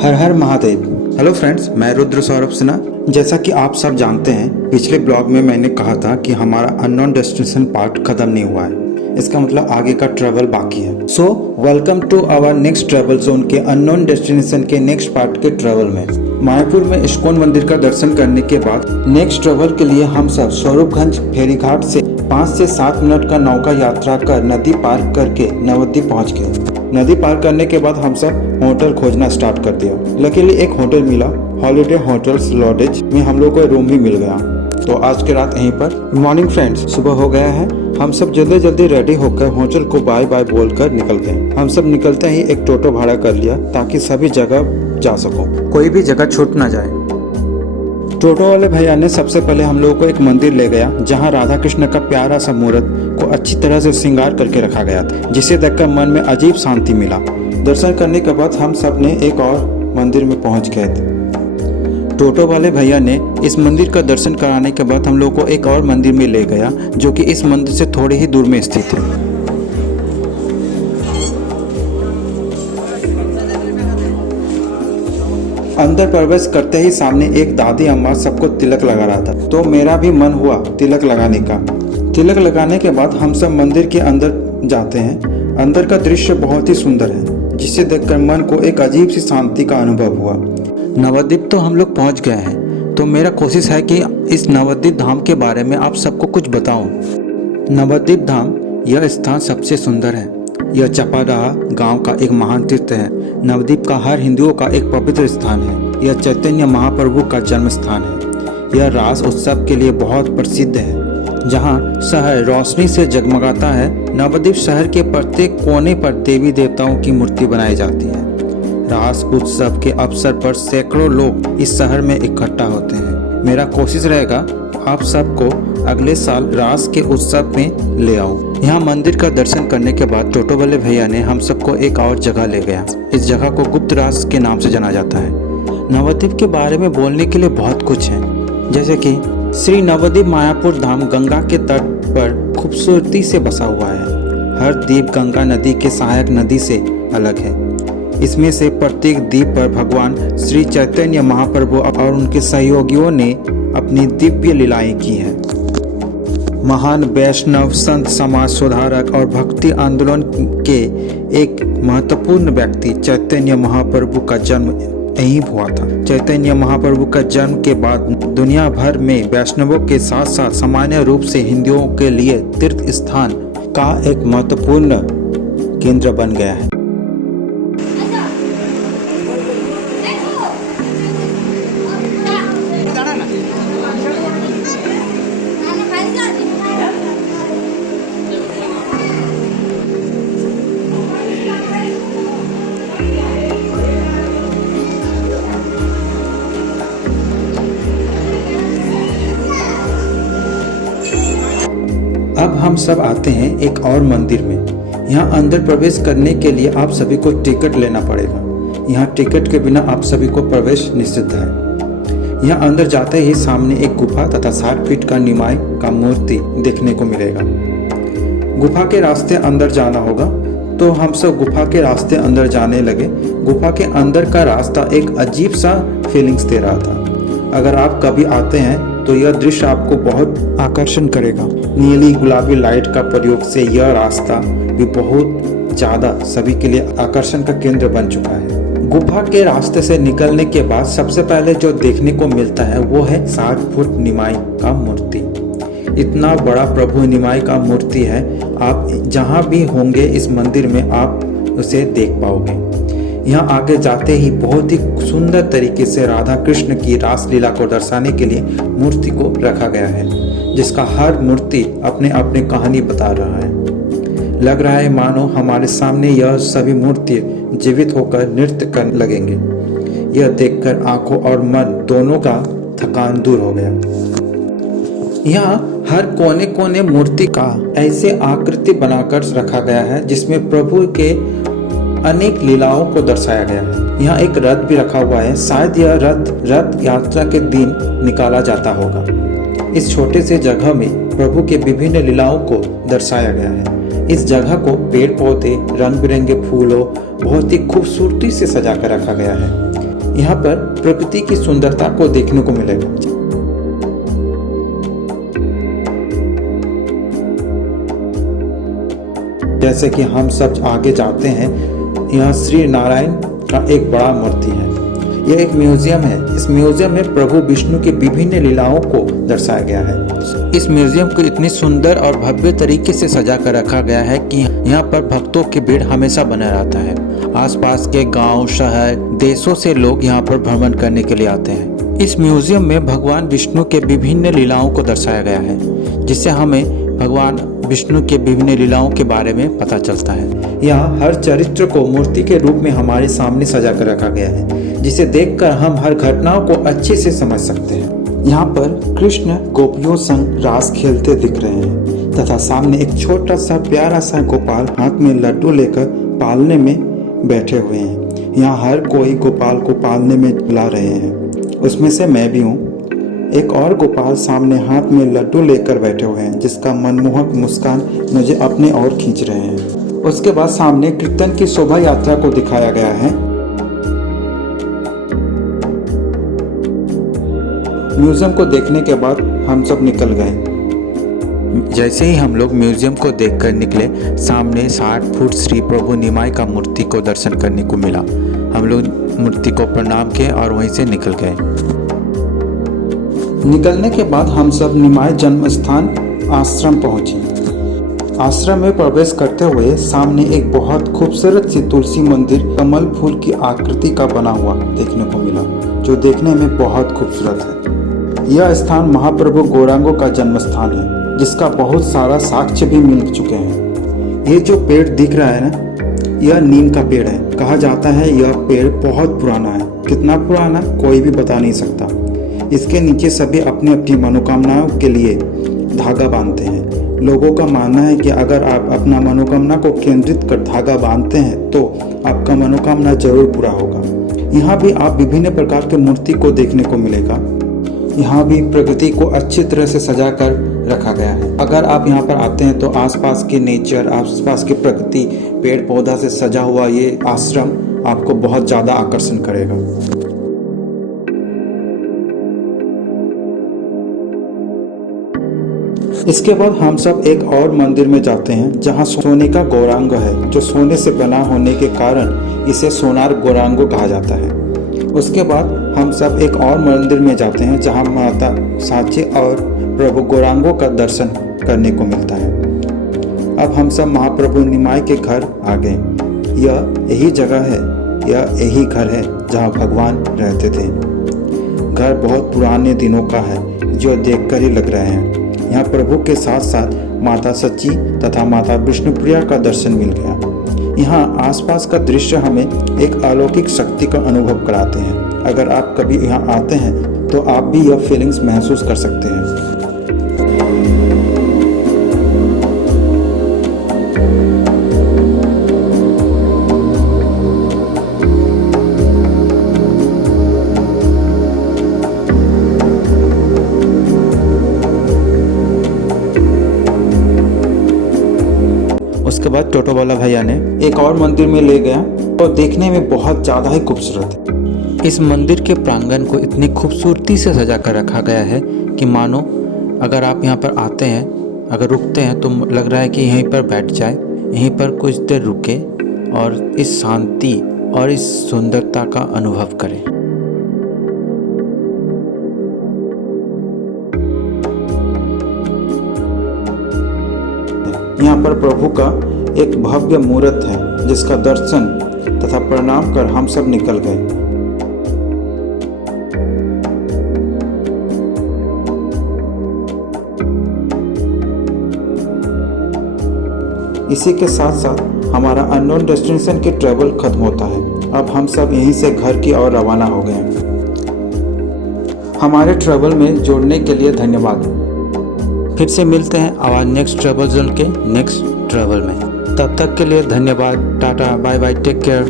हर हर Mahadev. Hello friends, मैं रुद्र सौरभ सिन्हा। जैसा कि आप सब जानते हैं, पिछले ब्लॉग में मैंने कहा था कि हमारा अननोन डेस्टिनेशन पार्ट खत्म नहीं हुआ है। इसका मतलब आगे का ट्रैवल बाकी है। So welcome to our next travel zone के अननोन डेस्टिनेशन के नेक्स्ट पार्ट के ट्रैवल में। मायापुर में इस्कॉन मंदिर का दर्शन करने के बाद नेक्स्ट ट्रैवल के लिए हम सब स्वरूपगंज फेरी घाट से 5 से 7 मिनट का नौका यात्रा कर नदी पार करके नवद्वीप पहुंच गए। नदी पार करने के बाद हम सब होटल खोजना स्टार्ट कर दिया। लकीली एक होटल मिला, हॉलीडे होटल्स लॉडेज में हम लोग को रूम भी मिल गया। तो आज की रात यहीं पर। गुड मॉर्निंग फ्रेंड्स, सुबह हो गया है। हम सब जल्दी जल्दी रेडी होकर होटल को बाय बाय बोलकर निकल गए। हम सब निकलते ही एक टोटो भाड़ा कर लिया ताकि सभी जगह जा सको, कोई भी जगह छूट ना जाए। टोटो वाले भैया ने सबसे पहले हम लोगों को एक मंदिर ले गया जहां राधा कृष्ण का प्यारा सा मूर्त को अच्छी तरह से श्रृंगार करके रखा गया था, जिसे देखकर मन में अजीब शांति मिला। दर्शन करने के बाद हम सब ने एक और मंदिर में पहुंच गए थे। टोटो वाले भैया ने इस मंदिर का दर्शन कराने के बाद हम लोग को एक और मंदिर में ले गया जो कि इस मंदिर से थोड़े ही दूर में स्थित है। अंदर प्रवेश करते ही सामने एक दादी अम्मा सबको तिलक लगा रहा था, तो मेरा भी मन हुआ तिलक लगाने का। तिलक लगाने के बाद हम सब मंदिर के अंदर जाते हैं। अंदर का दृश्य बहुत ही सुंदर है, जिसे देखकर मन को एक अजीब सी शांति का अनुभव हुआ। नवद्वीप तो हम लोग पहुंच गए हैं, तो मेरा कोशिश है कि इस नवद्वीप धाम के बारे में आप सबको कुछ बताऊं। नवद्वीप धाम यह स्थान सबसे सुंदर है। यह चपाराह गांव का एक महान तीर्थ है। नवद्वीप का हर हिंदुओं का एक पवित्र स्थान है। यह चैतन्य महाप्रभु का जन्म स्थान है। यह रास उत्सव के लिए बहुत प्रसिद्ध है, जहां शहर रोशनी से जगमगाता है। नवद्वीप शहर के प्रत्येक कोने पर देवी देवताओं की मूर्ति बनाई जाती है। रास उत्सव के अवसर पर सैकड़ों लोग इस शहर में इकट्ठा होते हैं। मेरा कोशिश रहेगा आप सबको अगले साल रास के उत्सव में ले आऊं। यहाँ मंदिर का दर्शन करने के बाद टोटो वाले भैया ने हम सबको एक और जगह ले गया। इस जगह को गुप्त रास के नाम से जाना जाता है। नवद्वीप के बारे में बोलने के लिए बहुत कुछ है, जैसे कि श्री नवद्वीप मायापुर धाम गंगा के तट पर खूबसूरती से बसा हुआ है। हर द्वीप गंगा नदी के सहायक नदी से अलग है। इसमें से प्रत्येक द्वीप पर भगवान श्री चैतन्य महाप्रभु और उनके सहयोगियों ने अपनी दिव्य लीलाएं की हैं। महान वैष्णव संत, समाज सुधारक और भक्ति आंदोलन के एक महत्वपूर्ण व्यक्ति चैतन्य महाप्रभु का जन्म यहीं हुआ था। चैतन्य महाप्रभु का जन्म के बाद दुनिया भर में वैष्णवों के साथ साथ सामान्य रूप से हिंदुओं के लिए तीर्थ स्थान का एक महत्वपूर्ण केंद्र बन गया है। अब हम सब आते हैं एक और मंदिर में। यहाँ अंदर प्रवेश करने के लिए आप सभी को टिकट लेना पड़ेगा। यहाँ टिकट के बिना आप सभी को प्रवेश निषिद्ध है। यहाँ अंदर जाते ही सामने एक गुफा तथा 60 फीट का निमाय का मूर्ति देखने को मिलेगा। गुफा के रास्ते अंदर जाना होगा, तो हम सब गुफा के रास्ते अंदर जाने लगे। गुफा के अंदर का रास्ता एक अजीब सा फीलिंग्स दे रहा था। अगर आप कभी आते हैं तो यह दृश्य आपको बहुत आकर्षण करेगा। नीली गुलाबी लाइट का प्रयोग से यह रास्ता भी बहुत ज़्यादा सभी के लिए आकर्षण का केंद्र बन चुका है। गुफा के रास्ते से निकलने के बाद सबसे पहले जो देखने को मिलता है वो है 60 फुट निमाई का मूर्ति। इतना बड़ा प्रभु निमाई का मूर्ति है। आप जहाँ भी होंगे इस मंदिर में आप उसे देख पाओगे। यहाँ आगे जाते ही बहुत ही सुंदर तरीके से राधा कृष्ण की रास लीला को दर्शाने के लिए मूर्ति को रखा गया है, जिसका हर मूर्ति अपने अपने कहानी बता रहा है। लग रहा है मानो हमारे सामने यह सभी मूर्ति जीवित होकर नृत्य करने लगेंगे। यह देखकर आंखों और मन दोनों का थकान दूर हो गया। यहाँ हर कोने कोने मूर्ति का ऐसे आकृति बनाकर रखा गया है जिसमें प्रभु के अनेक लीलाओं को दर्शाया गया है। यहाँ एक रथ भी रखा हुआ है। शायद यह रथ यात्रा के दिन निकाला जाता होगा। इस छोटे से जगह में प्रभु के विभिन्न लीलाओं को दर्शाया गया है। इस जगह को पेड़ पौधे, रंग बिरंगे फूलों बहुत ही खूबसूरती से सजा कर रखा गया है। यहाँ पर प्रकृति की सुंदरता को देखने को मिलेगा। जैसे कि हम सब आगे जाते हैं, यहाँ श्री नारायण का एक बड़ा मूर्ति है। यह एक म्यूजियम है। इस म्यूजियम में प्रभु विष्णु की विभिन्न लीलाओं को दर्शाया गया है। इस म्यूजियम को इतनी सुंदर और भव्य तरीके से सजा कर रखा गया है कि यहाँ पर भक्तों की भीड़ हमेशा बना रहता है। आसपास के गांव, शहर, देशों से लोग यहाँ पर भ्रमण करने के लिए आते हैं। इस म्यूजियम में भगवान विष्णु के विभिन्न लीलाओं को दर्शाया गया है, जिससे हमें भगवान विष्णु के विभिन्न लीलाओं के बारे में पता चलता है। यहाँ हर चरित्र को मूर्ति के रूप में हमारे सामने सजा कर रखा गया है, जिसे देखकर हम हर घटनाओं को अच्छे से समझ सकते हैं। यहाँ पर कृष्ण गोपियों संग रास खेलते दिख रहे हैं तथा सामने एक छोटा सा प्यारा सा गोपाल हाथ में लड्डू लेकर पालने में बैठे हुए हैं। यहाँ हर कोई गोपाल को पालने में बुला रहे हैं, उसमें से मैं भी हूँ। एक और गोपाल सामने हाथ में लड्डू लेकर बैठे हुए हैं, जिसका मनमोहक मुस्कान मुझे अपने ओर खींच रहे हैं। उसके बाद सामने कीर्तन की शोभा यात्रा को दिखाया गया है। म्यूजियम को देखने के बाद हम सब निकल गए। जैसे ही हम लोग म्यूजियम को देखकर निकले, सामने 60 फुट श्री प्रभु निमाई का मूर्ति को दर्शन करने को मिला। हम लोग मूर्ति को प्रणाम किए और वहीं से निकल गए। निकलने के बाद हम सब निमाई जन्म स्थान आश्रम पहुंचे। आश्रम में प्रवेश करते हुए सामने एक बहुत खूबसूरत सी तुलसी मंदिर कमल फूल की आकृति का बना हुआ देखने को मिला, जो देखने में बहुत खूबसूरत है। यह स्थान महाप्रभु गौरांगों का जन्म स्थान है, जिसका बहुत सारा साक्ष्य भी मिल चुके हैं। ये जो पेड़ दिख रहा है ना, यह नीम का पेड़ है। कहा जाता है यह पेड़ बहुत पुराना है। कितना पुराना कोई भी बता नहीं सकता। इसके नीचे सभी अपनी अपनी मनोकामनाओं के लिए धागा बांधते हैं। लोगों का मानना है कि अगर आप अपना मनोकामना को केंद्रित कर धागा बांधते हैं तो आपका मनोकामना जरूर पूरा होगा। यहाँ भी आप विभिन्न प्रकार के मूर्ति को देखने को मिलेगा। यहाँ भी प्रकृति को अच्छी तरह से सजा कर रखा गया है। अगर आप यहाँ पर आते हैं तो आसपास के नेचर, आसपास की प्रकृति, पेड़ पौधा से सजा हुआ ये आश्रम आपको बहुत ज़्यादा आकर्षण करेगा। इसके बाद हम सब एक और मंदिर में जाते हैं, जहाँ सोने का गौरांग है, जो सोने से बना होने के कारण इसे सोनार गौरांगो कहा जाता है। उसके बाद हम सब एक और मंदिर में जाते हैं, जहाँ माता सांची और प्रभु गौरांगो का दर्शन करने को मिलता है। अब हम सब महाप्रभु निमाई के घर आ गए। यह यही जगह है, यह यही घर है जहाँ भगवान रहते थे। घर बहुत पुराने दिनों का है, जो देखकर ही लग रहे हैं। यहाँ प्रभु के साथ साथ माता सच्ची तथा माता विष्णुप्रिया का दर्शन मिल गया। यहाँ आसपास का दृश्य हमें एक अलौकिक शक्ति का अनुभव कराते हैं। अगर आप कभी यहाँ आते हैं तो आप भी यह फीलिंग्स महसूस कर सकते हैं। उसके बाद टोटो वाला भैया ने एक और मंदिर में ले गया और देखने में बहुत ज़्यादा ही खूबसूरत है। इस मंदिर के प्रांगण को इतनी खूबसूरती से सजा कर रखा गया है कि मानो अगर आप यहाँ पर आते हैं, अगर रुकते हैं तो लग रहा है कि यहीं पर बैठ जाए, यहीं पर कुछ देर रुके और इस शांति और इस सुंदरता का अनुभव करें। यहाँ पर प्रभु का एक भव्य मूर्त है, जिसका दर्शन तथा प्रणाम कर हम सब निकल गए। इसी के साथ साथ हमारा अननोन डेस्टिनेशन के ट्रैवल खत्म होता है। अब हम सब यहीं से घर की ओर रवाना हो गए। हमारे ट्रैवल में जोड़ने के लिए धन्यवाद। फिर से मिलते हैं आवर नेक्स्ट ट्रैवल जोन के नेक्स्ट ट्रैवल में। तब तक के लिए धन्यवाद। Ta-ta, bye bye, take care.